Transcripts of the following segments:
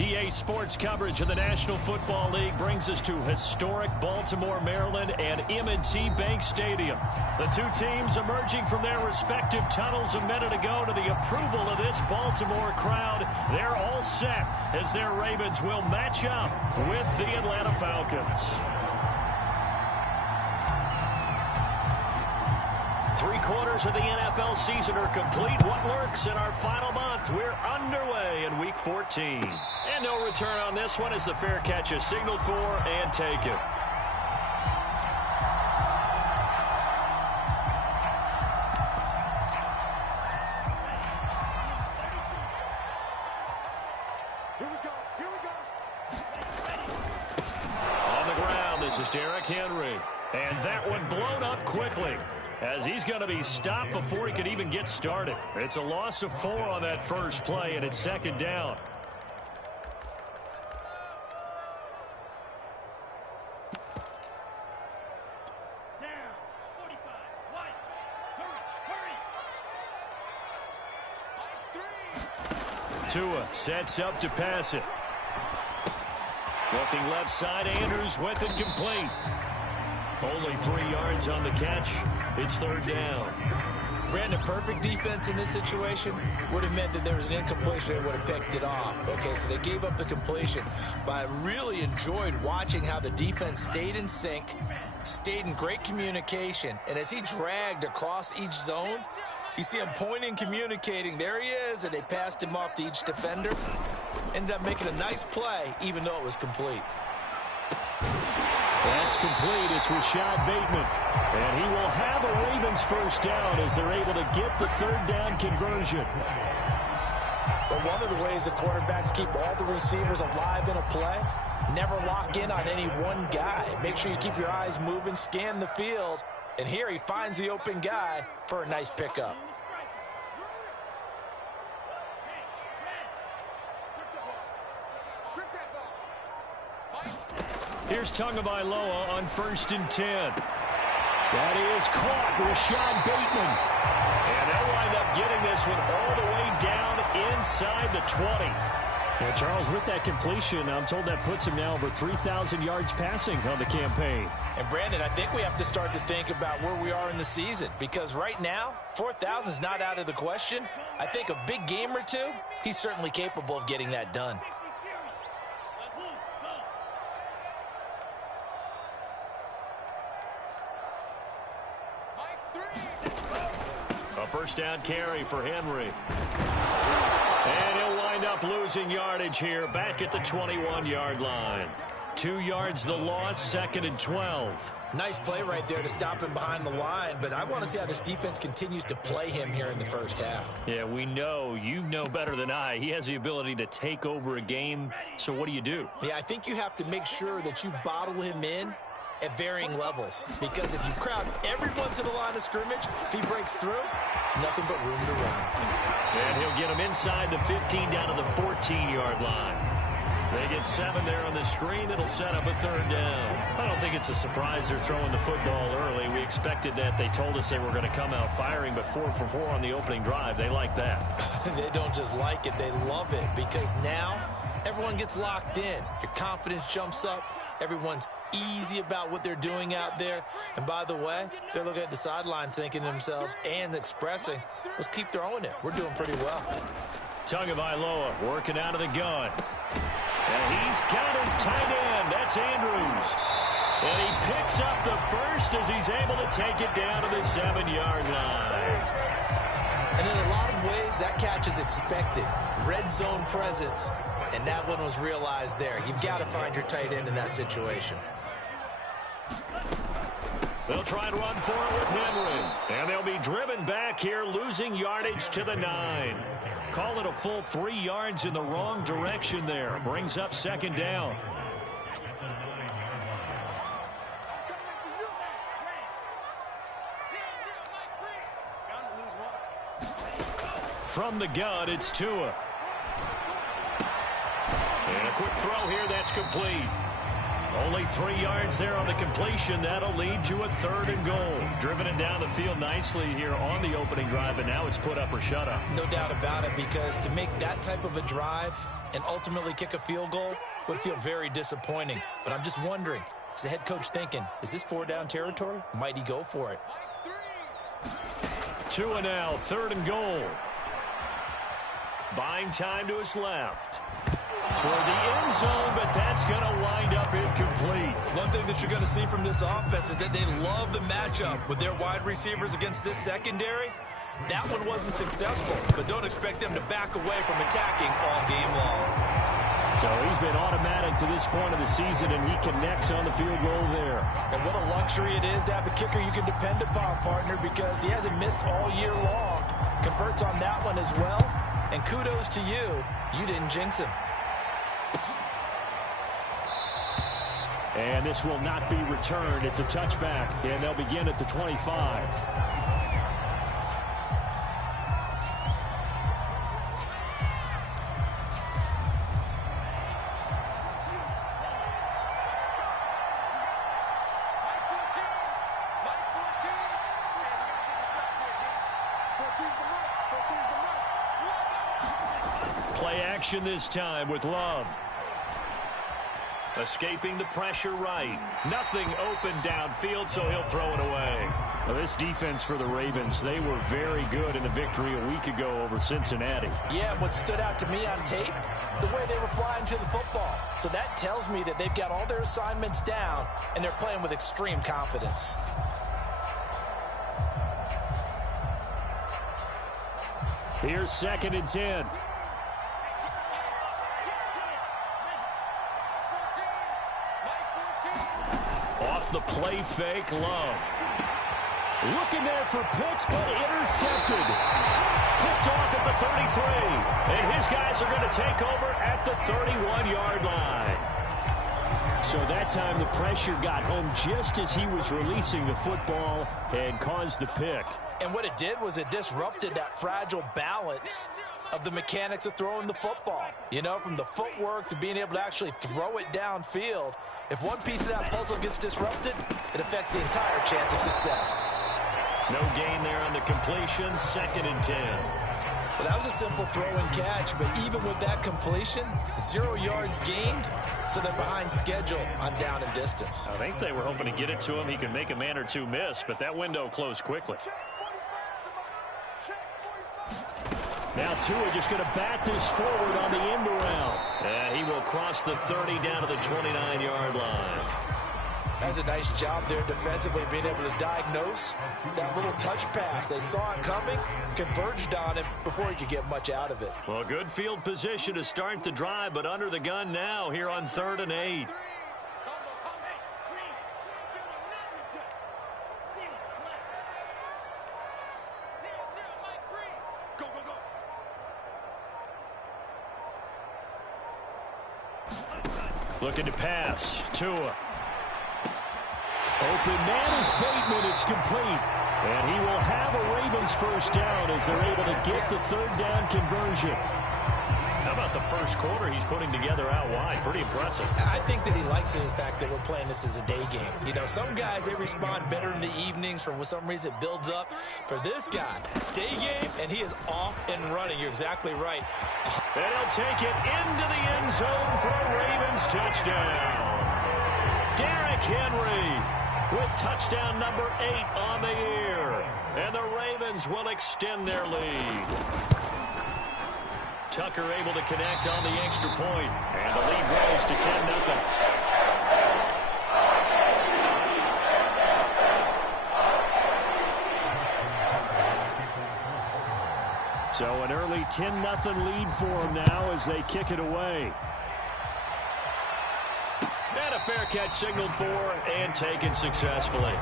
EA Sports coverage of the National Football League brings us to historic Baltimore, Maryland, and M&T Bank Stadium. The two teams emerging from their respective tunnels a minute ago to the approval of this Baltimore crowd. They're all set as their Ravens will match up with the Atlanta Falcons. 3/4 of the NFL season are complete. What lurks in our final month? We're underway in Week 14. And no return on this one as the fair catch is signaled for and taken. On the ground, this is Derrick Henry. And that one blown up quickly, as he's going to be stopped before he could even get started. It's a loss of 4 on that first play, and it's second down. Tua sets up to pass it. Looking left side, Andrews with it complete. Only 3 yards on the catch. It's third down. Brandon, perfect defense in this situation would have meant that there was an incompletion and would have picked it off. Okay, so they gave up the completion. But I really enjoyed watching how the defense stayed in sync, stayed in great communication, and as he dragged across each zone, you see him pointing, communicating. There he is, and they passed him off to each defender. Ended up making a nice play, even though it was complete. That's complete. It's Rashad Bateman. And he will have a Ravens first down as they're able to get the third down conversion. Well, one of the ways the quarterbacks keep all the receivers alive in a play, never lock in on any one guy. Make sure you keep your eyes moving, scan the field. And here he finds the open guy for a nice pickup. Here's Tagovailoa on 1st and 10. That is caught, Rashad Bateman. And they'll wind up getting this one all the way down inside the 20. And Charles, with that completion, I'm told that puts him now over 3,000 yards passing on the campaign. And Brandon, I think we have to start to think about where we are in the season, because right now, 4,000 is not out of the question. I think a big game or two, he's certainly capable of getting that done. A first down carry for Henry. And he'll wind up losing yardage here back at the 21-yard line. 2 yards the loss, 2nd and 12. Nice play right there to stop him behind the line, but I want to see how this defense continues to play him here in the first half. Yeah, we know. You know better than I. He has the ability to take over a game, so what do you do? Yeah, I think you have to make sure that you bottle him in at varying levels, because if you crowd everyone to the line of scrimmage, if he breaks through, it's nothing but room to run. And he'll get him inside the 15 down to the 14-yard line. They get 7 there on the screen. It'll set up a third down. I don't think it's a surprise they're throwing the football early. We expected that. They told us they were going to come out firing, but 4 for 4 on the opening drive. They like that. They don't just like it, they love it, because now everyone gets locked in. Your confidence jumps up. Everyone's easy about what they're doing out there. And by the way, they're looking at the sideline thinking to themselves and expressing, let's keep throwing it. We're doing pretty well. Tagovailoa working out of the gun. And he's got his tight end. That's Andrews. And he picks up the first as he's able to take it down to the 7-yard line. And in a lot of ways, that catch is expected. Red zone presence. And that one was realized there. You've got to find your tight end in that situation. They'll try and run for it with Henry. And they'll be driven back here, losing yardage to the 9. Call it a full 3 yards in the wrong direction there. Brings up 2nd down. From the gun, it's Tua. And a quick throw here, that's complete. Only 3 yards there on the completion. That'll lead to a 3rd and goal. Driven it down the field nicely here on the opening drive, and now it's put up or shut up. No doubt about it, because to make that type of a drive, and ultimately kick a field goal would feel very disappointing. But I'm just wondering, is the head coach thinking, is this 4-down territory? Might he go for it? 2 and now, 3rd and goal. Buying time to his left. Toward the end zone, but that's going to wind up incomplete. One thing that you're going to see from this offense is that they love the matchup with their wide receivers against this secondary. That one wasn't successful, but don't expect them to back away from attacking all game long. So he's been automatic to this point of the season, and he connects on the field goal there. And what a luxury it is to have a kicker you can depend upon, partner, because he hasn't missed all year long. Converts on that one as well, and kudos to you. You didn't jinx him. And this will not be returned. It's a touchback, and they'll begin at the 25. Play action this time with Love. Escaping the pressure right. Nothing open downfield, so he'll throw it away. Well, this defense for the Ravens, they were very good in the victory a week ago over Cincinnati. Yeah, what stood out to me on tape, the way they were flying to the football. So that tells me that they've got all their assignments down, and they're playing with extreme confidence. Here's 2nd and 10. Off the play fake, Love. Looking there for picks, but intercepted. Picked off at the 33. And his guys are going to take over at the 31-yard line. So that time the pressure got home just as he was releasing the football and caused the pick. And what it did was it disrupted that fragile balance of the mechanics of throwing the football. You know, from the footwork to being able to actually throw it downfield. If one piece of that puzzle gets disrupted, it affects the entire chance of success. No gain there on the completion, 2nd and 10. Well, that was a simple throw and catch, but even with that completion, 0 yards gained, so they're behind schedule on down and distance. I think they were hoping to get it to him. He could make a man or two miss, but that window closed quickly. Now Tua just going to bat this forward on the end around. He will cross the 30 down to the 29-yard line. That's a nice job there defensively, being able to diagnose that little touch pass. They saw it coming, converged on it before he could get much out of it. Well, good field position to start the drive, but under the gun now here on 3rd and 8. Looking to pass. Tua. Open man is Bateman. It's complete. And he will have a Ravens first down as they're able to get the 3rd down conversion. How about the first quarter he's putting together out wide? Pretty impressive. I think that he likes the fact that we're playing this as a day game. You know, some guys, they respond better in the evenings. For some reason, it builds up. For this guy, day game, and he is off and running. You're exactly right. And he'll take it into the end zone for a Ravens touchdown. Derrick Henry with touchdown number 8 on the year. And the Ravens will extend their lead. Tucker able to connect on the extra point. And the lead grows to 10-0. So an early 10-0 lead for them now as they kick it away. And a fair catch signaled for and taken successfully.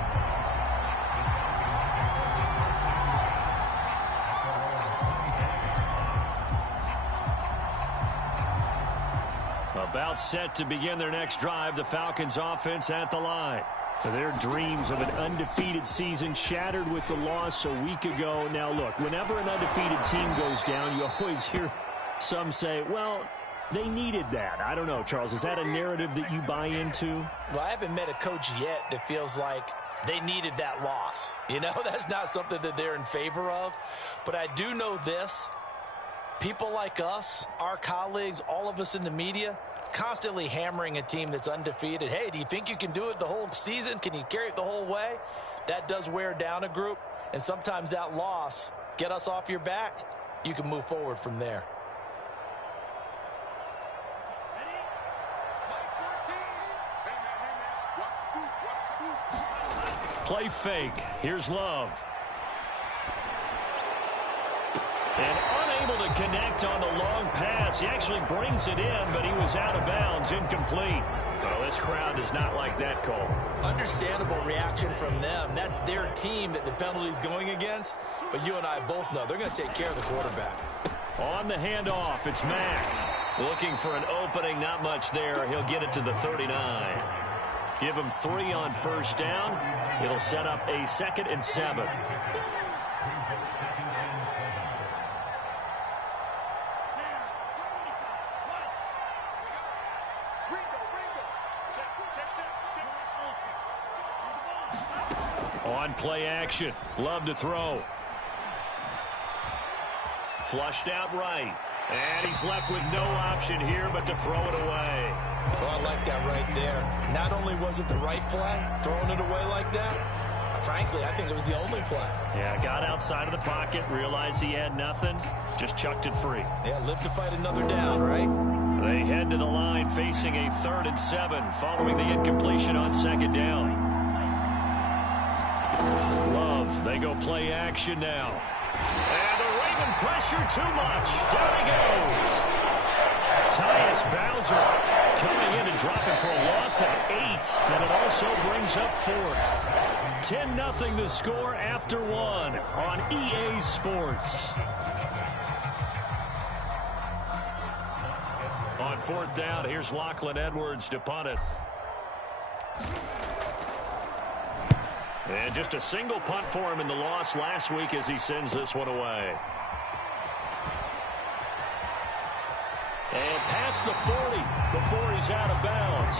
About set to begin their next drive, the Falcons offense at the line. Their dreams of an undefeated season shattered with the loss a week ago. Now look, whenever an undefeated team goes down, you always hear some say, well, they needed that. I don't know, Charles. Is that a narrative that you buy into? Well, I haven't met a coach yet that feels like they needed that loss. You know, that's not something that they're in favor of. But I do know this. People like us, our colleagues, all of us in the media, constantly hammering a team that's undefeated. Hey, do you think you can do it the whole season? Can you carry it the whole way? That does wear down a group, and sometimes that loss, get us off your back, you can move forward from there. Play fake. Here's Love. And unable to connect on the long pass. He actually brings it in, but he was out of bounds, incomplete. Well, this crowd does not like that call. Understandable reaction from them. That's their team that the penalty's going against. But you and I both know they're going to take care of the quarterback. On the handoff, it's Mack. Looking for an opening, not much there. He'll get it to the 39. Give him 3 on first down. It'll set up a 2nd and 7. On play action. Love to throw. Flushed out right. And he's left with no option here but to throw it away. Well, I like that right there. Not only was it the right play, throwing it away like that, frankly, I think it was the only play. Yeah, got outside of the pocket, realized he had nothing, just chucked it free. Yeah, live to fight another down, right? They head to the line facing a 3rd and 7 following the incompletion on 2nd down. Love, they go play action now. And the Raven pressure too much. Down he goes. Tyus Bowser coming in and dropping for a loss of 8. And it also brings up 4th. 10-0 the score after 1 on EA Sports. On 4th down, here's Lachlan Edwards to punt it. And just a single punt for him in the loss last week as he sends this one away. And past the 40 before he's out of bounds.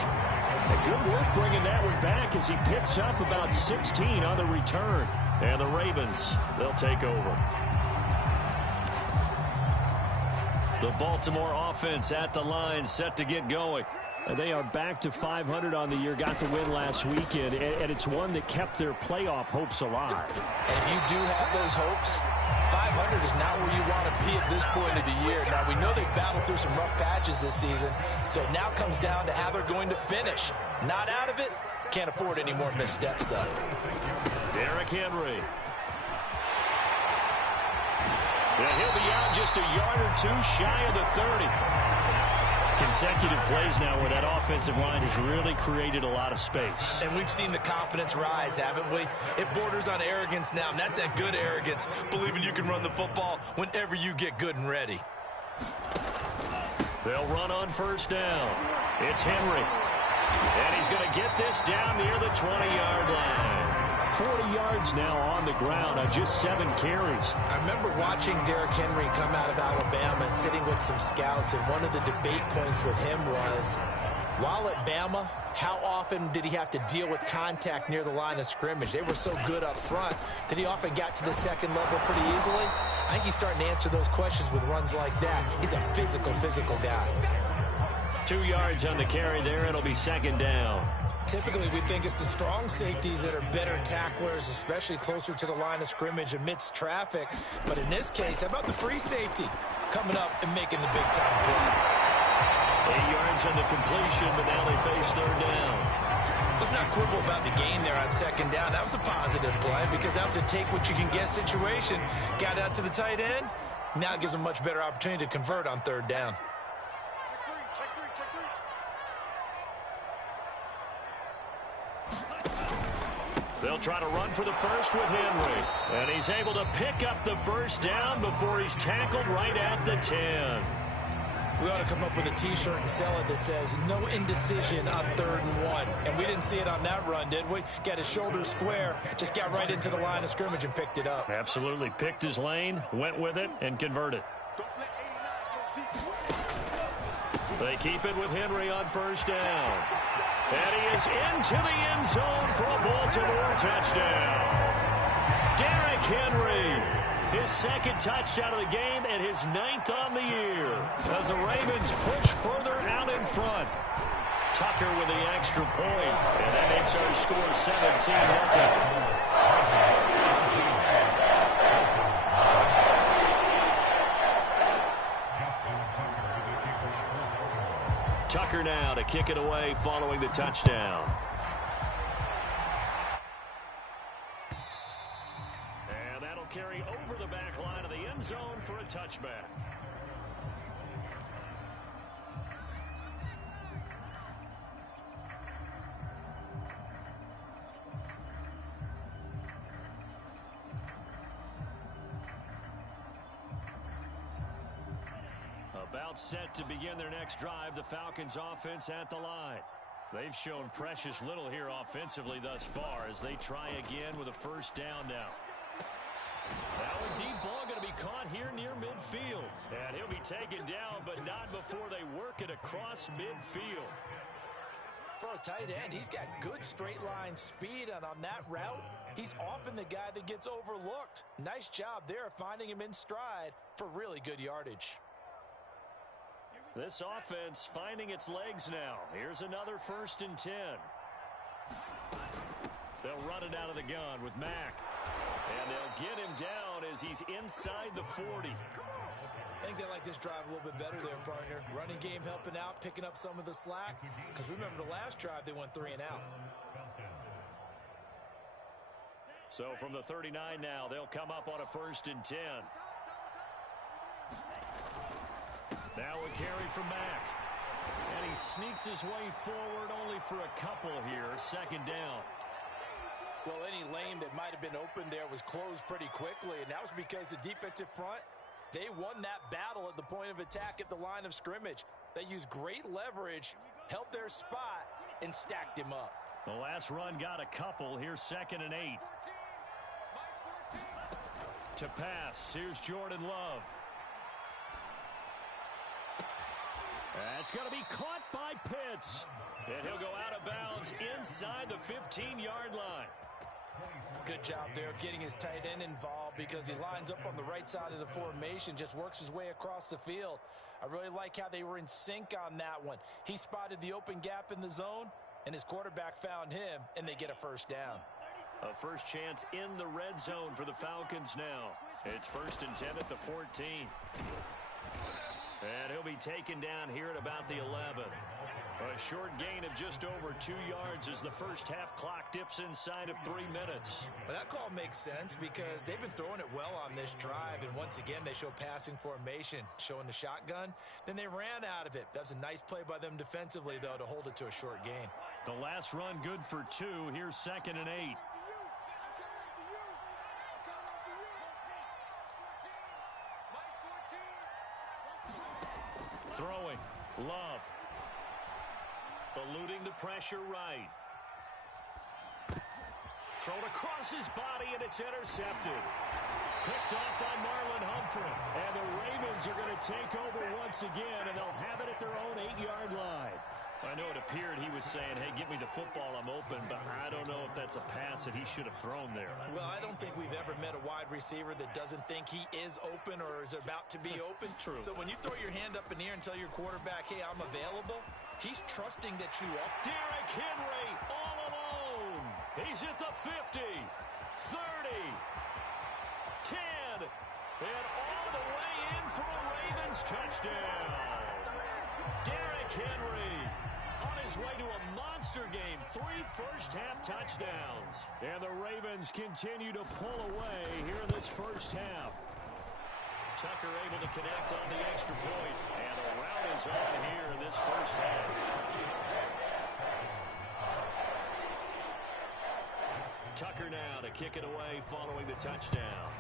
And good work bringing that one back as he picks up about 16 on the return. And the Ravens, they'll take over. The Baltimore offense at the line, set to get going. They are back to 500 on the year, got the win last weekend, and it's one that kept their playoff hopes alive. And if you do have those hopes, 500 is not where you want to be at this point of the year. Now, we know they've battled through some rough patches this season, so it now comes down to how they're going to finish. Not out of it, can't afford any more missteps, though. Derrick Henry. Yeah, he'll be out just a yard or 2 shy of the 30. Consecutive plays now where that offensive line has really created a lot of space. And we've seen the confidence rise, haven't we? It borders on arrogance now, and that's that good arrogance, believing you can run the football whenever you get good and ready. They'll run on first down. It's Henry. And he's going to get this down near the 20-yard line. 40 yards now on the ground on just 7 carries. I remember watching Derrick Henry come out of Alabama and sitting with some scouts, and one of the debate points with him was, while at Bama, how often did he have to deal with contact near the line of scrimmage? They were so good up front that he often got to the second level pretty easily. I think he's starting to answer those questions with runs like that. He's a physical guy. 2 yards on the carry there. It'll be 2nd down. Typically, we think it's the strong safeties that are better tacklers, especially closer to the line of scrimmage amidst traffic. But in this case, how about the free safety coming up and making the big-time play? 8 yards on the completion, but now they face 3rd down. Let's not quibble about the gain there on 2nd down. That was a positive play because that was a take-what-you-can-get situation. Got out to the tight end. Now it gives them a much better opportunity to convert on 3rd down. They'll try to run for the first with Henry. And he's able to pick up the first down before he's tackled right at the 10. We ought to come up with a T-shirt and sell it that says, no indecision on 3rd and 1. And we didn't see it on that run, did we? Got his shoulders square, just got right into the line of scrimmage and picked it up. Absolutely. Picked his lane, went with it, and converted. They keep it with Henry on first down. And he is into the end zone for a Baltimore touchdown. Derrick Henry His second touchdown of the game and his 9th on the year as the Ravens push further out in front. Tucker with the extra point, and that makes our score 17-0. Tucker now to kick it away following the touchdown. And that'll carry over the back line of the end zone for a touchback. About set to begin their next drive, the Falcons offense at the line. They've shown precious little here offensively thus far as they try again with a first down now. Now a deep ball going to be caught here near midfield. And he'll be taken down, but not before they work it across midfield. For a tight end, he's got good straight line speed, and on that route, he's often the guy that gets overlooked. Nice job there finding him in stride for really good yardage. This offense finding its legs now. Here's another 1st and 10. They'll run it out of the gun with Mack. And they'll get him down as he's inside the 40. I think they like this drive a little bit better there, partner. Running game helping out, picking up some of the slack. Because remember the last drive, they went 3 and out. So from the 39 now, they'll come up on a 1st and 10. Now a carry from Mack. And he sneaks his way forward only for a couple here. 2nd down. Well, any lane that might have been open there was closed pretty quickly, and that was because the defensive front, they won that battle at the point of attack at the line of scrimmage. They used great leverage, held their spot, and stacked him up. The last run got a couple. Here's 2nd and 8. To pass, here's Jordan Love. That's going to be caught by Pitts. And he'll go out of bounds inside the 15-yard line. Good job there getting his tight end involved because he lines up on the right side of the formation, just works his way across the field. I really like how they were in sync on that one. He spotted the open gap in the zone, and his quarterback found him, and they get a 1st down. A first chance in the red zone for the Falcons now. It's 1st and 10 at the 14. And he'll be taken down here at about the 11. A short gain of just over 2 yards as the first half clock dips inside of 3 minutes. But that call makes sense because they've been throwing it well on this drive. And once again, they show passing formation, showing the shotgun. Then they ran out of it. That was a nice play by them defensively, though, to hold it to a short gain. The last run good for 2. Here's 2nd and 8. Throwing. Love. Eluding the pressure right. Thrown across his body, and it's intercepted. Picked off by Marlon Humphrey. And the Ravens are going to take over once again, and they'll have it at their own 8-yard line. I know it appeared he was saying, hey, give me the football, I'm open, but I don't know if that's a pass that he should have thrown there. Well, I don't think we've ever met a wide receiver that doesn't think he is open or is about to be open. True. So when you throw your hand up in the air and tell your quarterback, hey, I'm available, he's trusting that you are. Derrick Henry all alone. He's at the 50, 30, 10, and all the way in for a Ravens touchdown. Derrick Henry on his way to a monster game. 3 first-half touchdowns. And the Ravens continue to pull away here in this first half. Tucker able to connect on the extra point. And the route is on here in this first half. Tucker now to kick it away following the touchdown.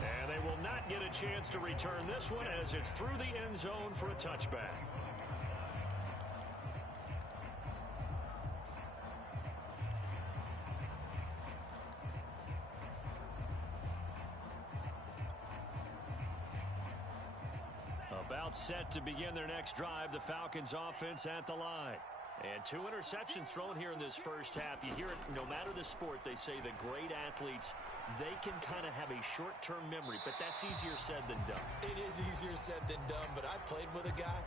And they will not get a chance to return this one as it's through the end zone for a touchback. About set to begin their next drive, the Falcons offense at the line. And 2 interceptions thrown here in this first half. You hear it no matter the sport. They say the great athletes, they can kind of have a short-term memory, but that's easier said than done. It is easier said than done, but I played with a guy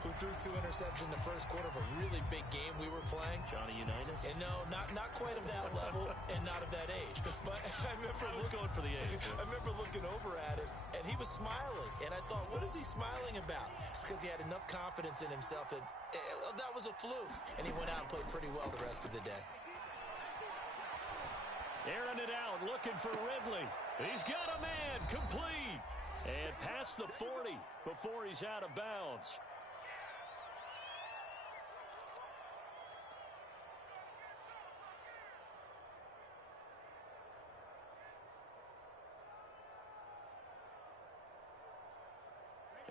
who threw 2 interceptions in the first quarter of a really big game we were playing. Johnny Unitas? And no, not quite of that level and not of that age. But I was going for the age. I remember looking over at him, and he was smiling. And I thought, what is he smiling about? It's because he had enough confidence in himself that that was a fluke. And he went out and played pretty well the rest of the day. Airing it out, looking for Ridley. He's got a man, complete. And past the 40 before he's out of bounds.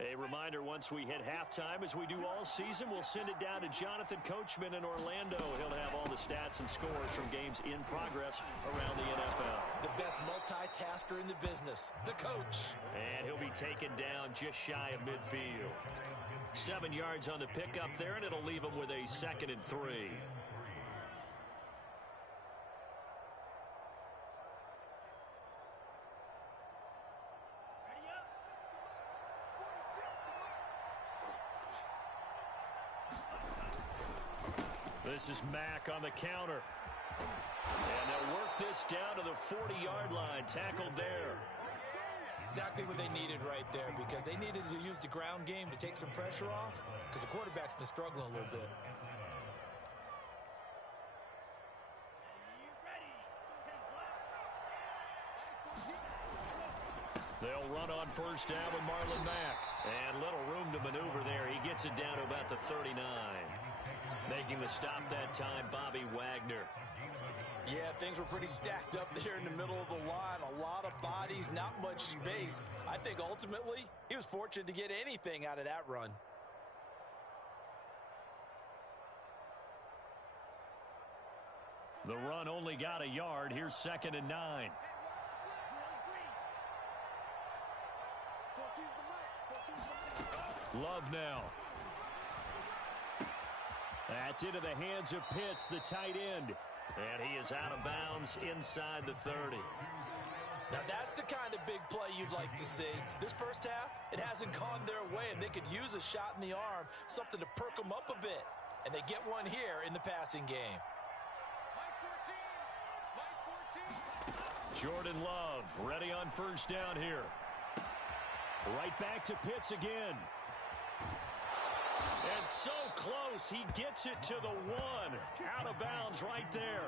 A reminder, once we hit halftime, as we do all season, we'll send it down to Jonathan Coachman in Orlando. He'll have all the stats and scores from games in progress around the NFL. The best multitasker in the business, the coach. And he'll be taken down just shy of midfield. 7 yards on the pickup there, and it'll leave him with a 2nd and 3. This is Mack on the counter. And they'll work this down to the 40-yard line. Tackled there. Exactly what they needed right there, because they needed to use the ground game to take some pressure off, because the quarterback's been struggling a little bit. They'll run on first down with Marlon Mack. And little room to maneuver there. He gets it down to about the 39. Making the stop that time, Bobby Wagner. Yeah, things were pretty stacked up there in the middle of the line. A lot of bodies, not much space. I think ultimately he was fortunate to get anything out of that run. The run only got a yard. Here's 2nd and 9. Love now. That's into the hands of Pitts, the tight end. And he is out of bounds inside the 30. Now that's the kind of big play you'd like to see. This first half, it hasn't gone their way, and they could use a shot in the arm, something to perk them up a bit. And they get one here in the passing game. Jordan Love ready on first down here. Right back to Pitts again. And so close, he gets it to the 1. Out of bounds right there.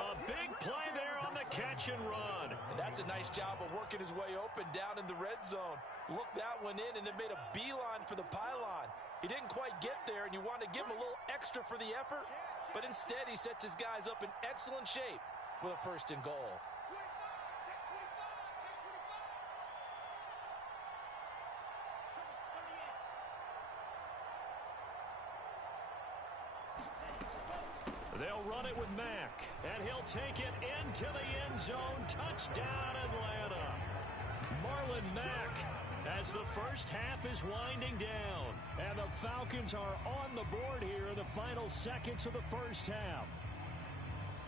A big play there on the catch and run. And that's a nice job of working his way open down in the red zone. Looked that one in and then made a beeline for the pylon. He didn't quite get there, and you want to give him a little extra for the effort. But instead, he sets his guys up in excellent shape with a 1st and goal. They'll run it with Mack, and he'll take it into the end zone. Touchdown, Atlanta. Marlon Mack, as the first half is winding down, and the Falcons are on the board here in the final seconds of the first half.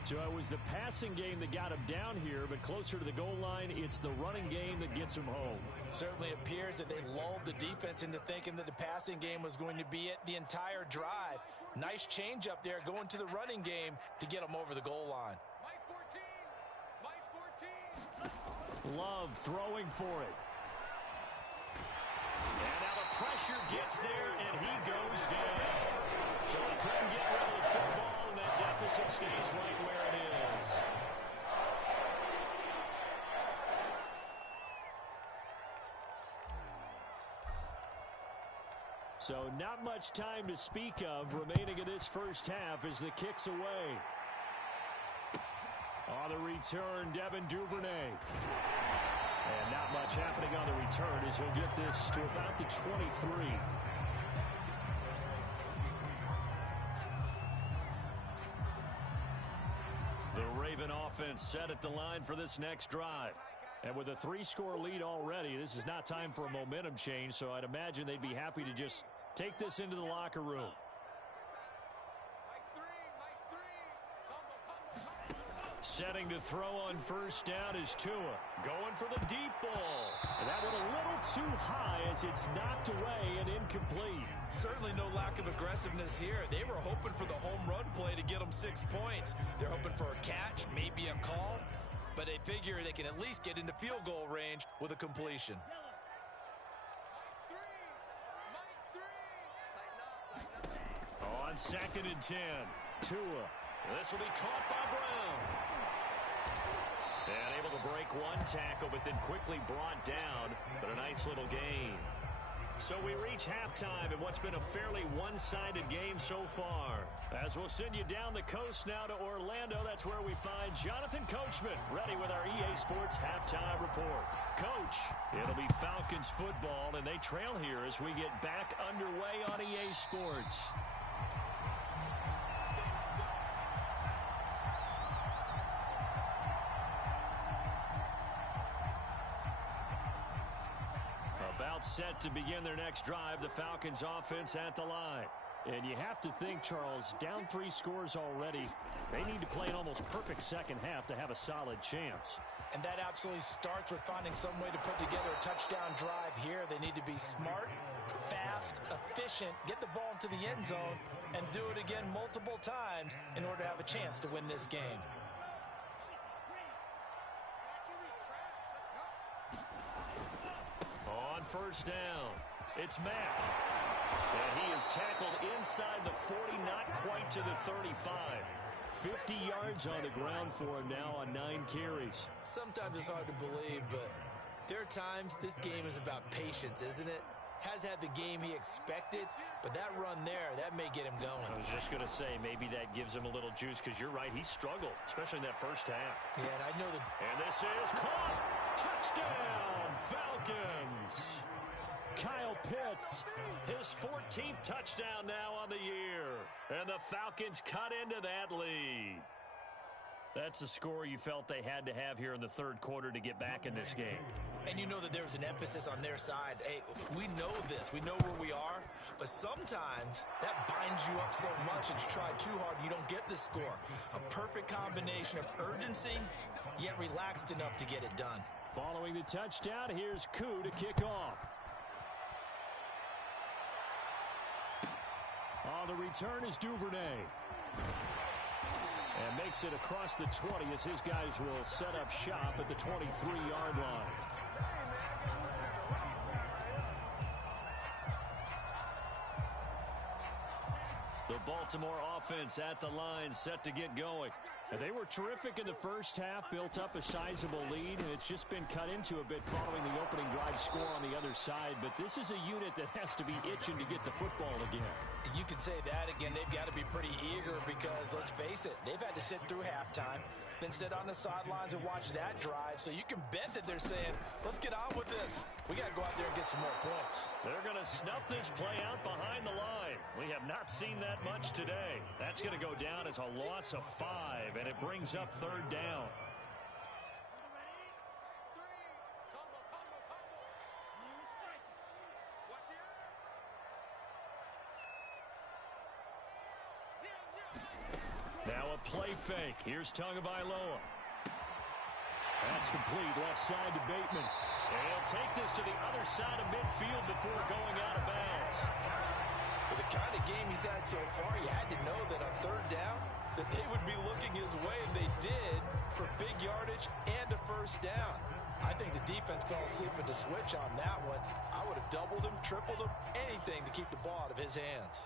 So it was the passing game that got him down here, but closer to the goal line, it's the running game that gets him home. Certainly appears that they lulled the defense into thinking that the passing game was going to be it the entire drive. Nice change up there going to the running game to get them over the goal line. Mike 14. Mike 14. Love throwing for it. And now the pressure gets there, and he goes down. So he couldn't get rid of the football, and that deficit stays right where it is. So not much time to speak of remaining in this first half as the kick's away. On the return, Devin Duvernay. And not much happening on the return as he'll get this to about the 23. The Raven offense set at the line for this next drive. And with a 3-score lead already, this is not time for a momentum change, so I'd imagine they'd be happy to just take this into the locker room. Setting to throw on first down is Tua. Going for the deep ball. And that one a little too high as it's knocked away and incomplete. Certainly no lack of aggressiveness here. They were hoping for the home run play to get them 6 points. They're hoping for a catch, maybe a call, but they figure they can at least get into field goal range with a completion. On 2nd and 10, Tua. This will be caught by Brown. And able to break one tackle, but then quickly brought down. But a nice little gain. So we reach halftime in what's been a fairly one-sided game so far. As we'll send you down the coast now to Orlando, that's where we find Jonathan Coachman ready with our EA Sports halftime report. Coach, it'll be Falcons football, and they trail here as we get back underway on EA Sports. About set to begin their next drive, the Falcons offense at the line. And you have to think, Charles, down 3 scores already. They need to play an almost perfect second half to have a solid chance. And that absolutely starts with finding some way to put together a touchdown drive here. They need to be smart, fast, efficient, get the ball into the end zone, and do it again multiple times in order to have a chance to win this game. On first down, it's Mack. And he is tackled inside the 40, not quite to the 35. 50 yards on the ground for him now on 9 carries. Sometimes it's hard to believe, but there are times this game is about patience, isn't it? Has had the game he expected, but that run there, that may get him going. I was just going to say, maybe that gives him a little juice, because you're right, he struggled, especially in that first half. Yeah, and I know that. And this is caught. Touchdown, Falcons. Kyle Pitts, his 14th touchdown now on the year. And the Falcons cut into that lead. That's a score you felt they had to have here in the third quarter to get back in this game. And you know that there's an emphasis on their side. Hey, we know this. We know where we are. But sometimes that binds you up so much that you try too hard, you don't get the score. A perfect combination of urgency, yet relaxed enough to get it done. Following the touchdown, here's Koo to kick off. On the return is Duvernay. And makes it across the 20 as his guys will set up shop at the 23-yard line. The Baltimore offense at the line set to get going. And they were terrific in the first half, built up a sizable lead, and it's just been cut into a bit following the opening drive score on the other side. But this is a unit that has to be itching to get the football again. You can say that again. They've got to be pretty eager because, let's face it, they've had to sit through halftime, then sit on the sidelines and watch that drive. So you can bet that they're saying, let's get on with this. We got to go out there and get some more points. They're going to snuff this play out behind the line. We have not seen that much today. That's going to go down as a loss of 5, and it brings up third down. Now a play fake. Here's Tagovailoa. That's complete. Left side to Bateman. And he'll take this to the other side of midfield before going out of bounds. With the kind of game he's had so far, you had to know that on third down that they would be looking his way, and they did, for big yardage and a first down. I think the defense fell asleep at the switch on that one. I would have doubled him, tripled him, anything to keep the ball out of his hands.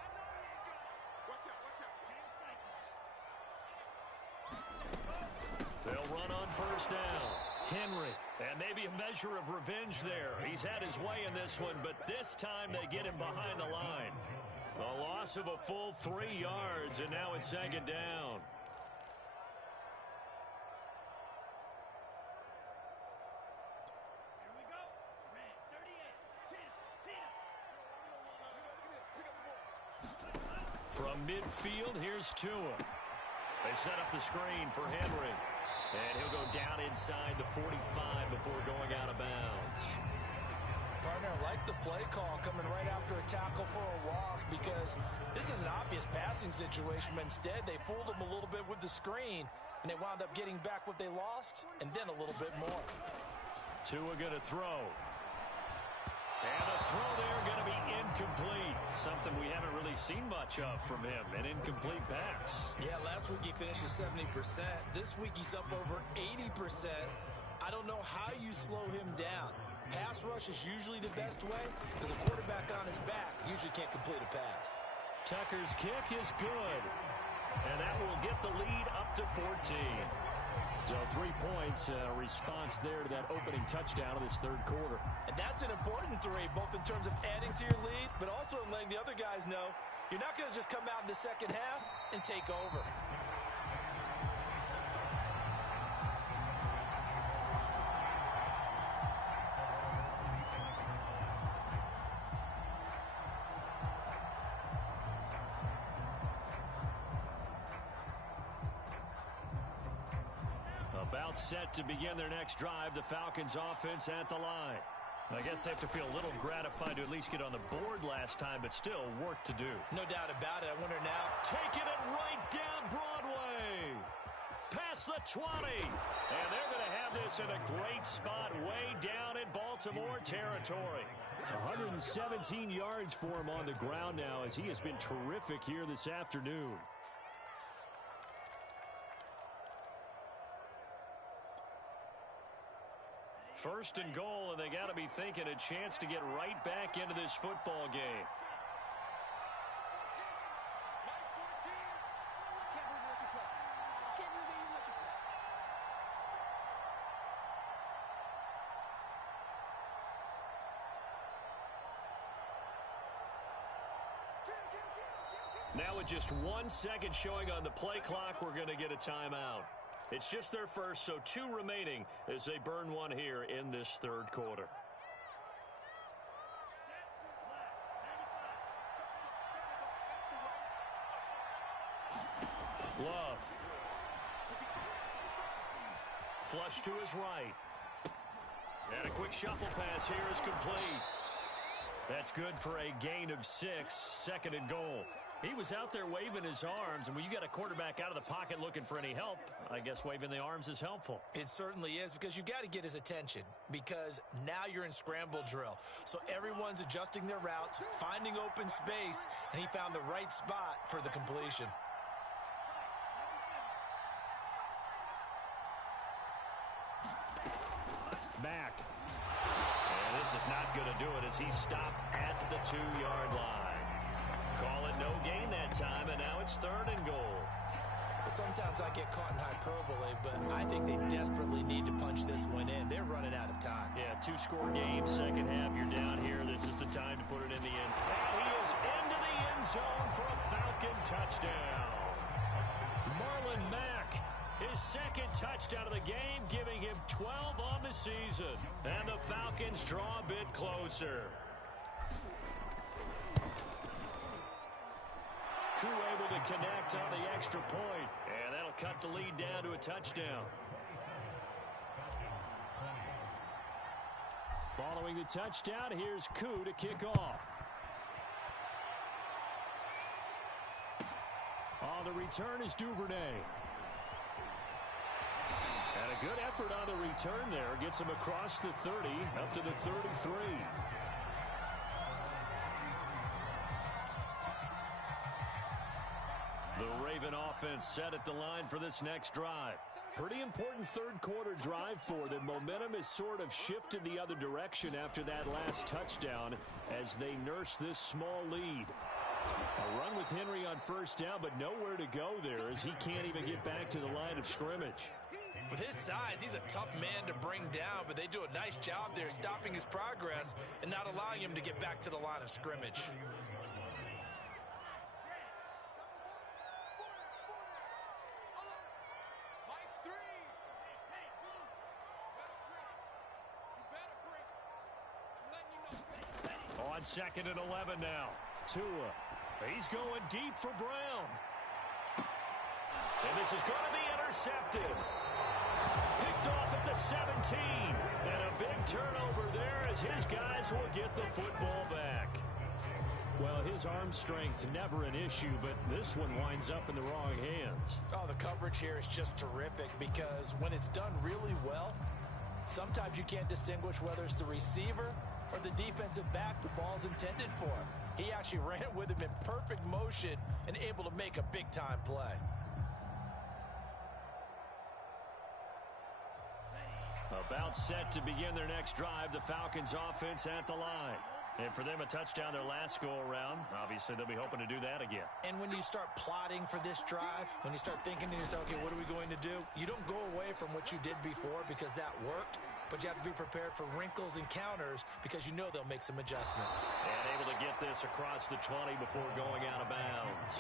They'll run on first down. Henry. And maybe a measure of revenge there. He's had his way in this one, but this time they get him behind the line. A loss of a full 3 yards, and now it's second down. Here we go. Red 38. From midfield, here's Tua. They set up the screen for Henry. And he'll go down inside the 45 before going out of bounds. Partner, I like the play call coming right after a tackle for a loss, because this is an obvious passing situation, but instead they fooled him a little bit with the screen. and they wound up getting back what they lost, and then a little bit more. Tua going to throw. And the throw there going to be incomplete. Something we haven't really seen much of from him, an incomplete pass. Yeah, last week he finished at 70%. This week he's up over 80%. I don't know how you slow him down. Pass rush is usually the best way because a quarterback on his back usually can't complete a pass. Tucker's kick is good. And that will get the lead up to 14. So 3 points, response there to that opening touchdown of this third quarter. And that's an important 3, both in terms of adding to your lead, but also in letting the other guys know you're not going to just come out in the second half and take over. About set to begin their next drive, the Falcons offense at the line. I guess they have to feel a little gratified to at least get on the board last time, but still work to do. No doubt about it. I wonder now. Taking it right down Broadway. Past the 20. And they're going to have this in a great spot way down in Baltimore territory. 117 yards for him on the ground now as he has been terrific here this afternoon. First and goal, and they got to be thinking a chance to get right back into this football game. Now with just 1 second showing on the play clock, we're going to get a timeout. It's just their first, so 2 remaining as they burn one here in this third quarter. Love. Flush to his right. And a quick shuffle pass here is complete. That's good for a gain of 6, second and goal. He was out there waving his arms, and when you got a quarterback out of the pocket looking for any help, I guess waving the arms is helpful. It certainly is, because you got to get his attention, because now you're in scramble drill. So everyone's adjusting their routes, finding open space, and he found the right spot for the completion. Back. And this is not going to do it as he stopped at the 2-yard line. Call it no gain that time, and now it's third and goal. Sometimes I get caught in hyperbole, but I think they desperately need to punch this one in. They're running out of time. Yeah, 2-score game, second half, you're down here. This is the time to put it in the end. And he is into the end zone for a Falcon touchdown. Marlon Mack, his second touchdown of the game, giving him 12 on the season. And the Falcons draw a bit closer. Koo able to connect on the extra point, and that'll cut the lead down to a touchdown. Following the touchdown, here's Koo to kick off. On the return is Duvernay. And a good effort on the return there. Gets him across the 30, up to the 33. The Raven offense set at the line for this next drive. Pretty important third quarter drive for them. Momentum has sort of shifted the other direction after that last touchdown as they nurse this small lead. A run with Henry on first down, but nowhere to go there as he can't even get back to the line of scrimmage. With his size, he's a tough man to bring down, but they do a nice job there stopping his progress and not allowing him to get back to the line of scrimmage. On second and 11 now. Tua. He's going deep for Brown. And this is going to be intercepted. Picked off at the 17. And a big turnover there as his guys will get the football back. Well, his arm strength never an issue, but this one winds up in the wrong hands. Oh, the coverage here is just terrific because when it's done really well, sometimes you can't distinguish whether it's the receiver or the defensive back the ball's intended for. He actually ran with him in perfect motion and able to make a big-time play. About set to begin their next drive, the Falcons offense at the line. And for them, a touchdown their last go-around. Obviously, they'll be hoping to do that again. And when you start plotting for this drive, when you start thinking to yourself, okay, what are we going to do? You don't go away from what you did before because that worked, but you have to be prepared for wrinkles and counters because you know they'll make some adjustments. And able to get this across the 20 before going out of bounds.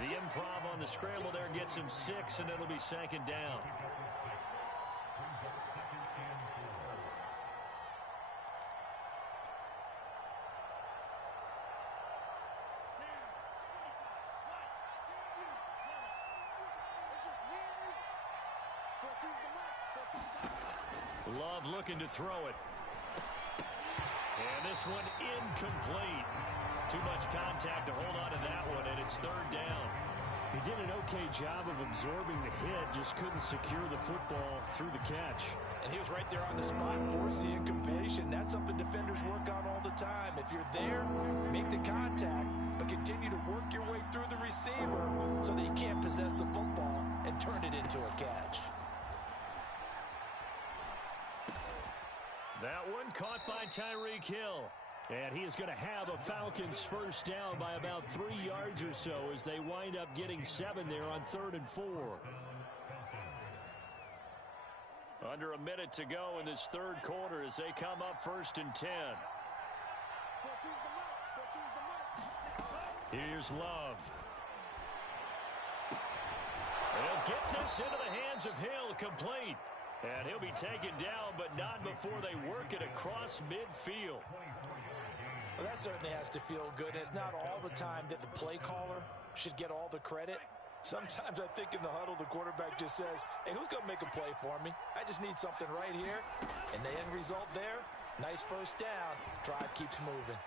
The improv on the scramble there gets him 6, and it'll be second down. Love looking to throw it. And this one incomplete. Too much contact to hold on to that one, and it's third down. He did an okay job of absorbing the hit, just couldn't secure the football through the catch. And he was right there on the spot, force the incompletion. That's something defenders work on all the time. If you're there, make the contact, but continue to work your way through the receiver so that you can't possess the football and turn it into a catch. That one caught by Tyreek Hill. And he is going to have a Falcons first down by about 3 yards or so as they wind up getting 7 there on 3rd and 4. Under a minute to go in this third quarter as they come up 1st and 10. Here's Love. They'll get this into the hands of Hill, complete. And he'll be taken down, but not before they work it across midfield. Well, that certainly has to feel good. And it's not all the time that the play caller should get all the credit. Sometimes I think in the huddle, the quarterback just says, hey, who's going to make a play for me? I just need something right here. And the end result there, nice first down. Drive keeps moving.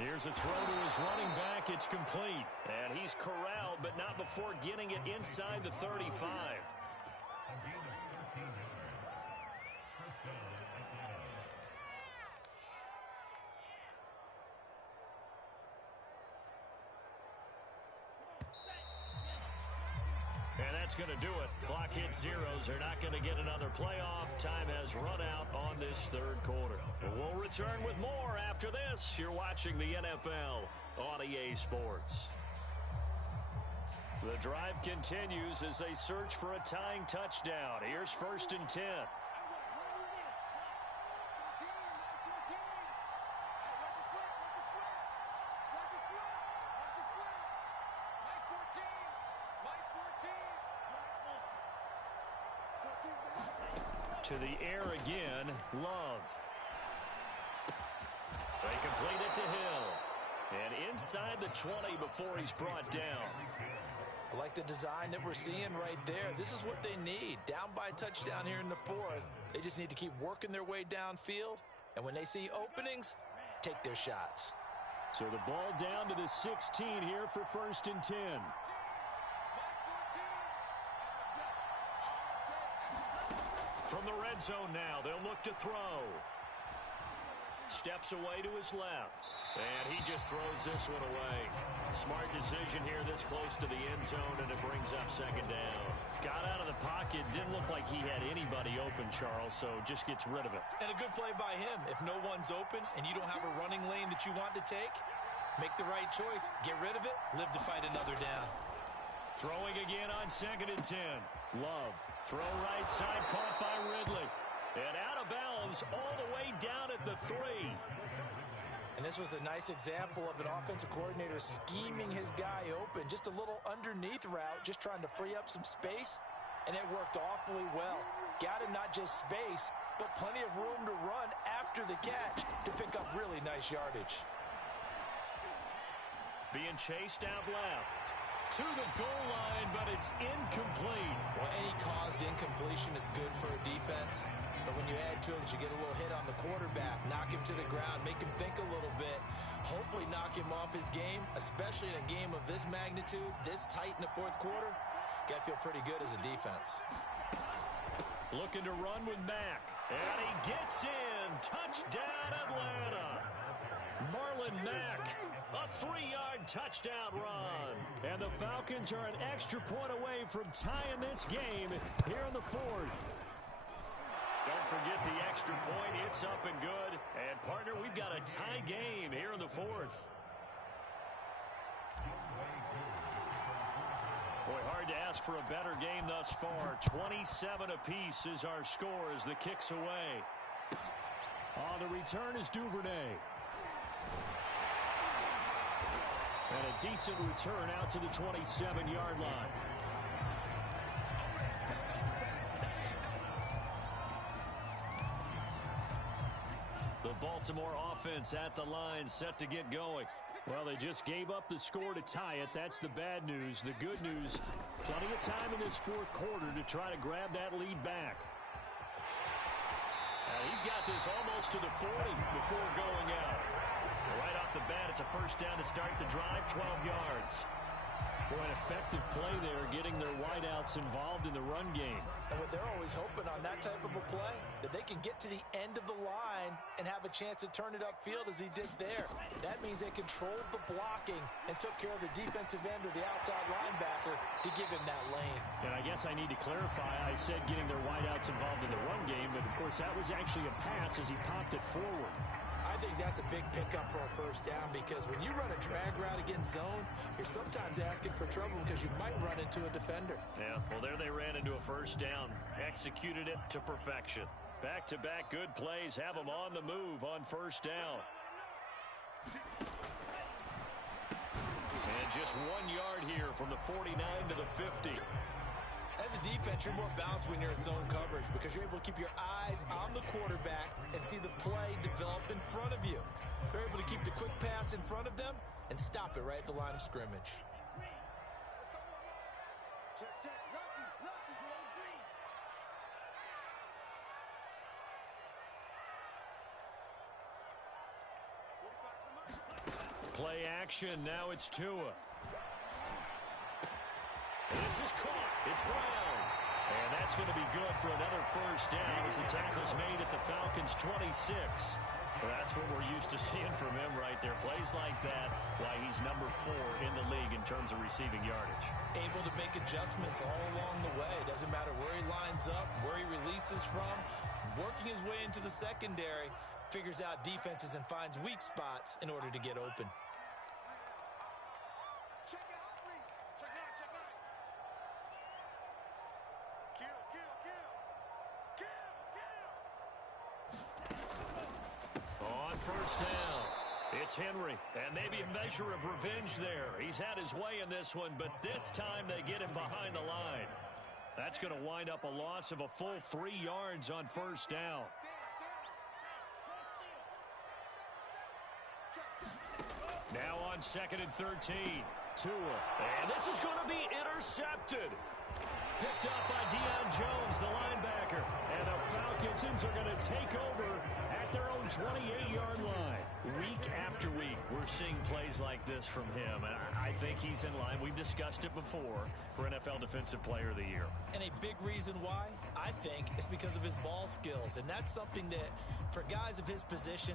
Here's a throw to his running back. It's complete. And he's corralled, but not before getting it inside the 35. And that's going to do it. Clock hits zeros. They're not going to get another playoff. Time has run out on this third quarter. We'll return with more after this. You're watching the NFL on EA Sports. The drive continues as they search for a tying touchdown. Here's 1st and 10. To the air again, Love. They complete it to Hill. And inside the 20 before he's brought down. I like the design that we're seeing right there. This is what they need. Down by a touchdown here in the 4th. They just need to keep working their way downfield. And when they see openings, take their shots. So the ball down to the 16 here for 1st and 10. From the red zone now, they'll look to throw. Steps away to his left. And he just throws this one away. Smart decision here this close to the end zone, and it brings up 2nd down. Got out of the pocket. Didn't look like he had anybody open, Charles, so just gets rid of it. And a good play by him. If no one's open and you don't have a running lane that you want to take, make the right choice. Get rid of it. Live to fight another down. Throwing again on 2nd and 10. Love. Throw right side, caught by Ridley. And out of bounds all the way down at the 3. And this was a nice example of an offensive coordinator scheming his guy open. Just a little underneath route, just trying to free up some space. And it worked awfully well. Got him not just space, but plenty of room to run after the catch to pick up really nice yardage. Being chased out left. to the goal line, but it's incomplete. Well, any caused incompletion is good for a defense. But when you add to it that you get a little hit on the quarterback, knock him to the ground, make him think a little bit, hopefully knock him off his game, especially in a game of this magnitude, this tight in the fourth quarter, got to feel pretty good as a defense. Looking to run with Mack. And he gets in. Touchdown, Atlanta. Marlon Mack, a 3-yard touchdown run. And the Falcons are an extra point away from tying this game here in the fourth. Don't forget the extra point. It's up and good. And, partner, we've got a tie game here in the fourth. Boy, hard to ask for a better game thus far. 27 apiece is our score as the kick's away. On the return is Duvernay. And a decent return out to the 27-yard line. The Baltimore offense at the line, set to get going. Well, they just gave up the score to tie it. That's the bad news. The good news, plenty of time in this fourth quarter to try to grab that lead back. He's got this almost to the 40 before going out. Right off the bat, it's a first down to start the drive, 12 yards. Boy, an effective play there, getting their wideouts involved in the run game. And what they're always hoping on that type of a play, that they can get to the end of the line and have a chance to turn it upfield as he did there. That means they controlled the blocking and took care of the defensive end or the outside linebacker to give him that lane. And I guess I need to clarify, I said getting their wideouts involved in the run game, but of course that was actually a pass as he popped it forward. I think that's a big pickup for a first down because when you run a drag route against zone, you're sometimes asking for trouble because you might run into a defender. Yeah, well, there they ran into a first down. Executed it to perfection. Back-to-back good plays have them on the move on first down. And just 1 yard here from the 49 to the 50. As a defense, you're more balanced when you're in zone coverage because you're able to keep your eyes on the quarterback and see the play develop in front of you. They're able to keep the quick pass in front of them and stop it right at the line of scrimmage. Play action. Now it's Tua. This is caught. It's Brown. And that's going to be good for another first down as the tackle's made at the Falcons' 26. Well, that's what we're used to seeing from him right there. Plays like that, why he's number 4 in the league in terms of receiving yardage. Able to make adjustments all along the way. Doesn't matter where he lines up, where he releases from. Working his way into the secondary, figures out defenses and finds weak spots in order to get open. First down. It's Henry, and maybe a measure of revenge there. He's had his way in this one, but this time they get him behind the line. That's going to wind up a loss of a full 3 yards on first down. Now on 2nd and 13. Tua, and this is going to be intercepted. Picked up by Deion Jones, the linebacker. And the Falcons are going to take over at their own 28-yard line. Week after week, we're seeing plays like this from him. And I think he's in line. We've discussed it before for NFL Defensive Player of the Year. And a big reason why, I think, is because of his ball skills. And that's something that, for guys of his position,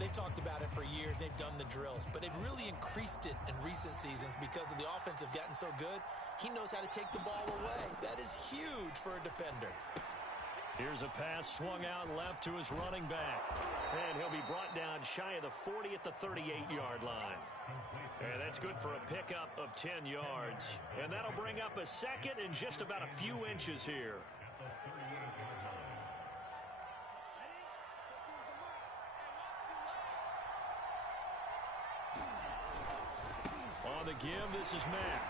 they've talked about it for years. They've done the drills. But they've really increased it in recent seasons because of the offense have gotten so good. He knows how to take the ball away. That is huge for a defender. Here's a pass swung out left to his running back. And he'll be brought down shy of the 40 at the 38-yard line. And that's good for a pickup of 10 yards. And that'll bring up a second and just about a few inches here. On the give, this is Mack.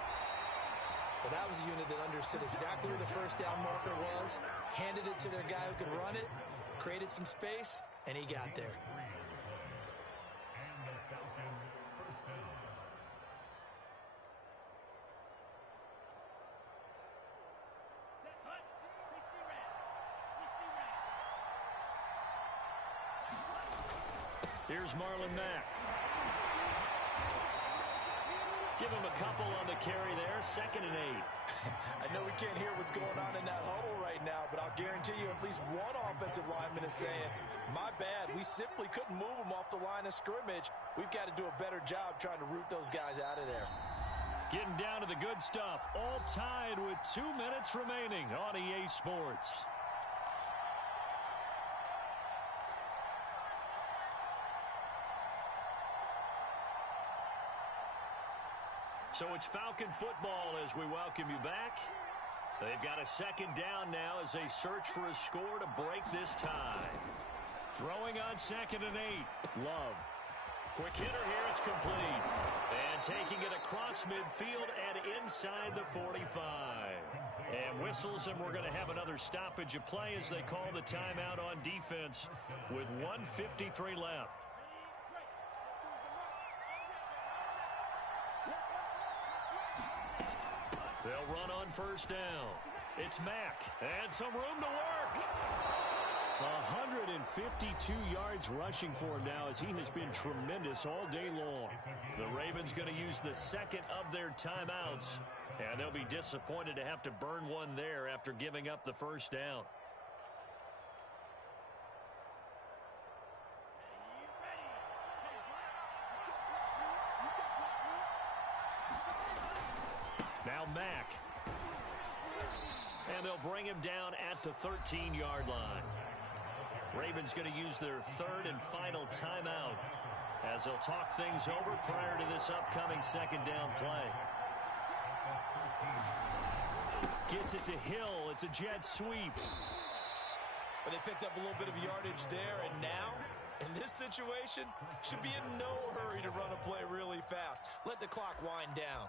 Well, that was a unit that understood exactly where the first down marker was, handed it to their guy who could run it, created some space, and he got there. Here's Marlon Mack. Give him a couple on the carry there. 2nd and 8. I know we can't hear what's going on in that huddle right now, but I'll guarantee you at least one offensive lineman is saying, my bad, we simply couldn't move them off the line of scrimmage. We've got to do a better job trying to root those guys out of there. Getting down to the good stuff. All tied with 2 minutes remaining on EA Sports. So it's Falcon football as we welcome you back. They've got a 2nd down now as they search for a score to break this tie. Throwing on 2nd and 8. Love. Quick hitter here. It's complete. And taking it across midfield and inside the 45. And whistles, and we're going to have another stoppage of play as they call the timeout on defense with 1:53 left. They'll run on 1st down. It's Mack. And some room to work. 152 yards rushing for him now as he has been tremendous all day long. The Ravens going to use the 2nd of their timeouts. And they'll be disappointed to have to burn one there after giving up the 1st down. Now Mack. And they'll bring him down at the 13-yard line. Ravens going to use their 3rd and final timeout as they'll talk things over prior to this upcoming 2nd down play. Gets it to Hill. It's a jet sweep. But they picked up a little bit of yardage there, and now, in this situation, should be in no hurry to run a play really fast. Let the clock wind down.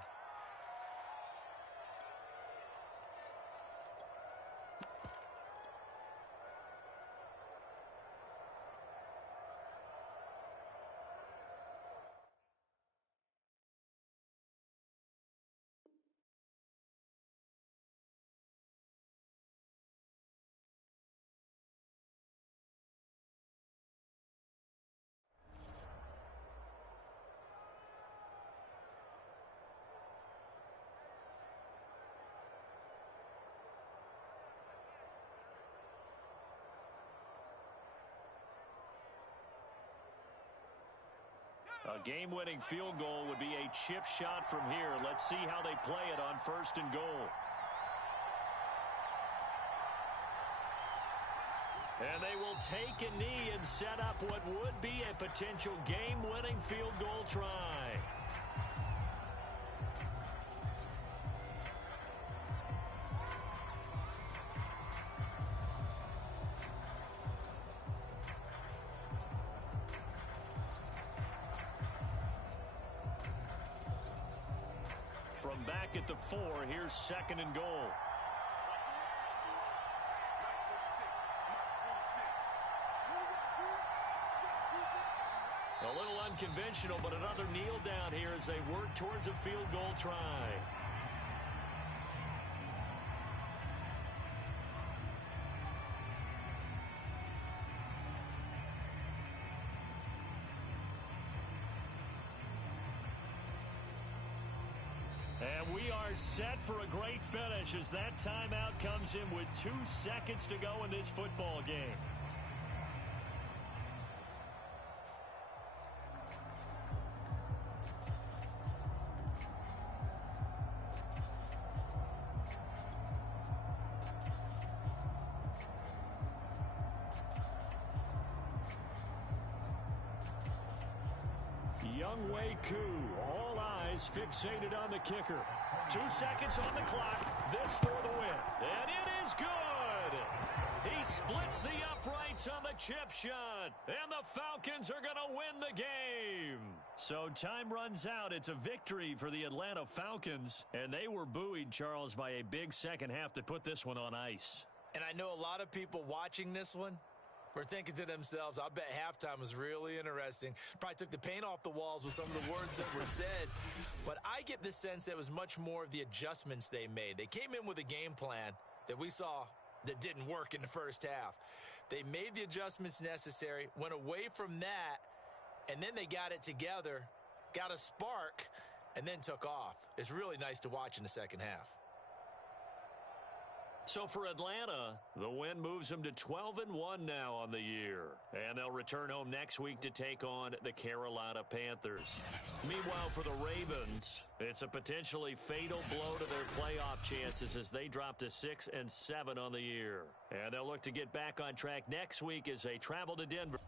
A game-winning field goal would be a chip shot from here. Let's see how they play it on 1st and goal. And they will take a knee and set up what would be a potential game-winning field goal try. From back at the 4, here's 2nd and goal. A little unconventional, but another kneel down here as they work towards a field goal try. And we are set for a great finish as that timeout comes in with 2 seconds to go in this football game. Younghoe Koo, all eyes fixated on the kicker. 2 seconds on the clock. This for the win. And it is good. He splits the uprights on the chip shot. And the Falcons are going to win the game. So time runs out. It's a victory for the Atlanta Falcons. And they were buoyed, Charles, by a big second half that put this one on ice. And I know a lot of people watching this one were thinking to themselves, I bet halftime was really interesting. Probably took the paint off the walls with some of the words that were said. But I get the sense that it was much more of the adjustments they made. They came in with a game plan that we saw that didn't work in the first half. They made the adjustments necessary, went away from that, and then they got it together, got a spark, and then took off. It's really nice to watch in the second half. So for Atlanta, the win moves them to 12-1 now on the year. And they'll return home next week to take on the Carolina Panthers. Meanwhile, for the Ravens, it's a potentially fatal blow to their playoff chances as they drop to 6-7 on the year. And they'll look to get back on track next week as they travel to Denver.